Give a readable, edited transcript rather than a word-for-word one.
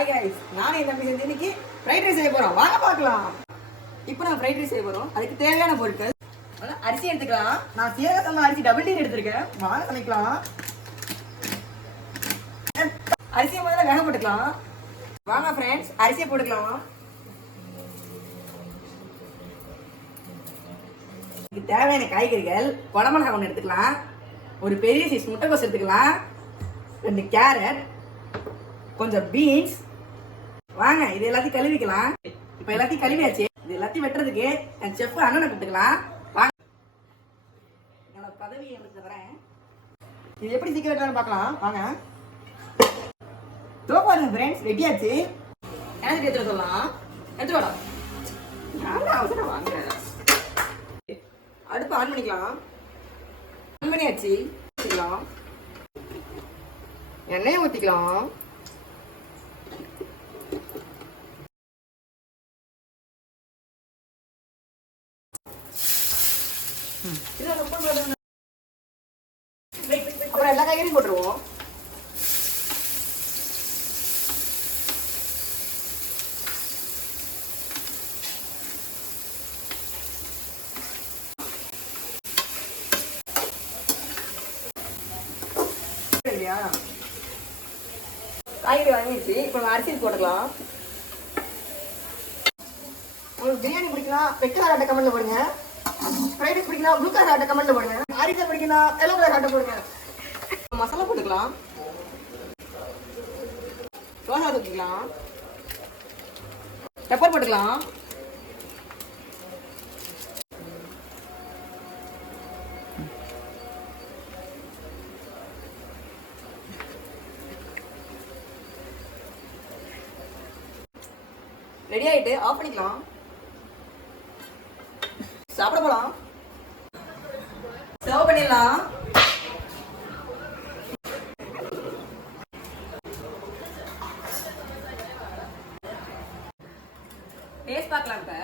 Hi guys, நானே தம்பி சேர்ந்து இன்னைக்கு ஃப்ரைட் ரைஸ் செய்ய போறோம். வாங்க பார்க்கலாம். இப்போ நான் ஃப்ரைட் ரைஸ் செய்ய போறோம். அதுக்கு தேவையான பொருட்கள் அரிசி எடுத்துக்கலாம். நான் சீரக சம்பா அரிசி டபுள் டீ எடுத்துருக்கேன். வாங்க சமைக்கலாம். அரிசியை முதல்ல வேக போட்டுக்கலாம். வாங்க ஃப்ரெண்ட்ஸ், அரிசியை போட்டுக்கலாம். இதுக்கு தேவையான காய்கறிகள் குடமிளகாய் ஒன்று எடுத்துக்கலாம், ஒரு பெரிய சைஸ் முட்டைக்கோஸ் எடுத்துக்கலாம், 2 கேரட், கொஞ்சம் பீன்ஸ். வாங்க இது எல்லாத்தையும் கழுவிக்கலாம். இப்போ எல்லாத்தையும் கழுவியாச்சு. இது எல்லாத்தையும் வெட்டுறதுக்கு என் செஃப் அண்ணனை கூப்பிட்டுக்கலாம். வாங்க, என்னோட பதவியை எனக்கு தரேன். இது எப்படி சீக்கிரம் வெட்டலாம்னு பார்க்கலாம். வாங்க. பாருங்க ஃப்ரெண்ட்ஸ், ரெடியாச்சு. எனக்கு எடுத்துட சொல்லலாம். எடுத்துட்டு வாடா. அவசரம் வாங்க. அடுப்பு ஆன் பண்ணிக்கலாம். ஆன் பண்ணியாச்சு. ஊற்றிக்கலாம். எண்ணெயை ஊற்றிக்கலாம். அப்புறம் எல்லா காய்கறியும் போட்டுருவோம். காய்கறி வாங்கிடுச்சு. இப்போ அரிசி போட்டுக்கலாம். உங்களுக்கு பிரியாணி பிடிக்கலாம், ரெட் கலர் ஆட்டை கமெண்ட்ல போடுங்க. ஃப்ரைட் ரைஸ் பிடிக்கலாம், ப்ளூ கலர் ஆட்டை கமெண்ட்ல போடுங்க. ஆரிசா பிடிக்கலாம், எல்லோ கலர் ஆட்டை போடுங்க. மசாலா போட்டுக்கலாம். சோளா தூக்கிக்கலாம். பெப்பர் போட்டுக்கலாம். ரெடி ஆயிட்டு ஆஃப் பண்ணிக்கலாம். சாப்பிட போலாம். சர்வ் பண்ணிடலாம். டேஸ்ட் பார்க்கலாம். இப்ப